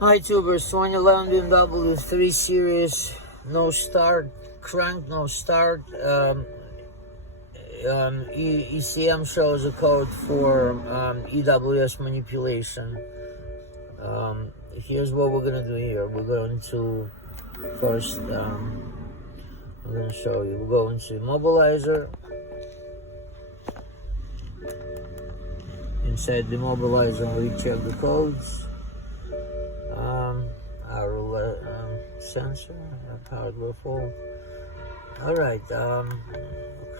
Hi tubers, 2011 BMW 3 Series, no start, crank, no start. ECM shows a code for EWS manipulation. Here's what we're gonna do here. We're going to first, I'm gonna show you. We're going to immobilizer. Inside the immobilizer, we check the codes. Our sensor, hardware fault. Alright,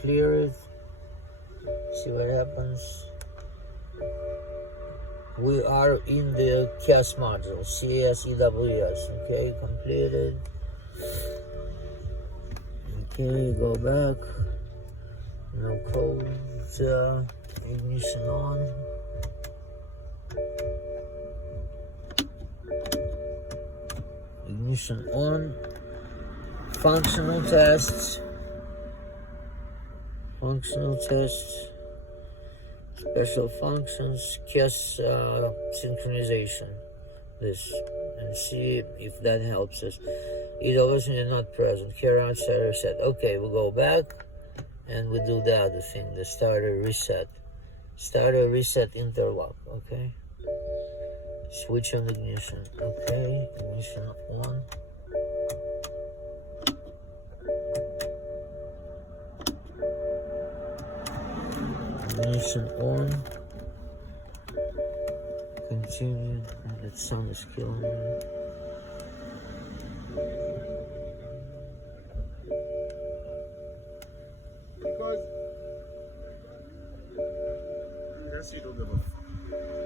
clear it, see what happens. We are in the CAS module, CAS EWS, okay, completed. Okay, go back, no code, ignition on. Ignition on. Functional tests. Special functions. CAS synchronization. This, and see if that helps us. Either listen you're not present. Here outside reset. Okay, we'll go back and we do the other thing. The starter reset. Starter reset interlock. Okay. Switch on ignition. Okay, ignition on. Ignition on. Continue. Oh, that sound is killing me.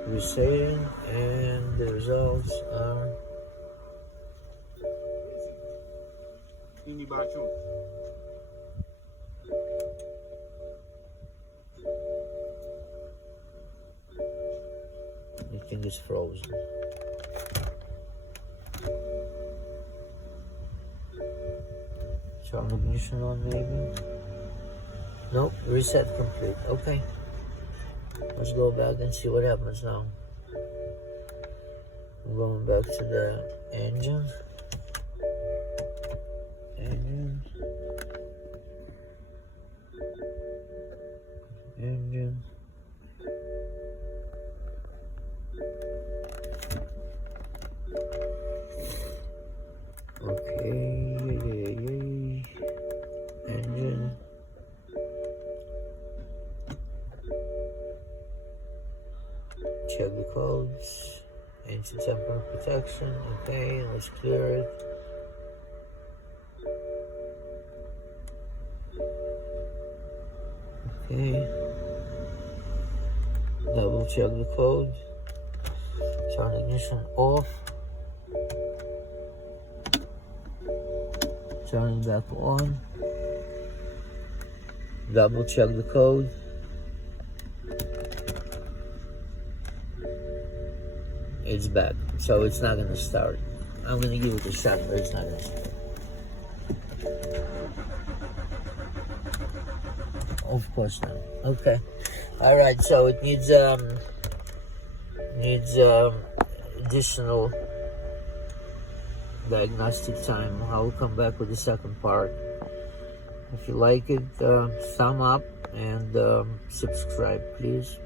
Resetting, and the results are I think it's frozen. Turn ignition on maybe. Nope, reset complete. Okay. Let's go back and see what happens now. I'm going back to the engine. Engine. Okay. Engine. Check the codes. Engine temper protection. Okay, let's clear it. Okay. Double check the code. Turn ignition off. Turn it back on. Double check the code. It's back, so it's not gonna start. I'm gonna give it a shot, but it's not gonna start. Of course not. Okay. All right. So it needs additional diagnostic time. I'll come back with the second part. If you like it, thumb up and subscribe, please.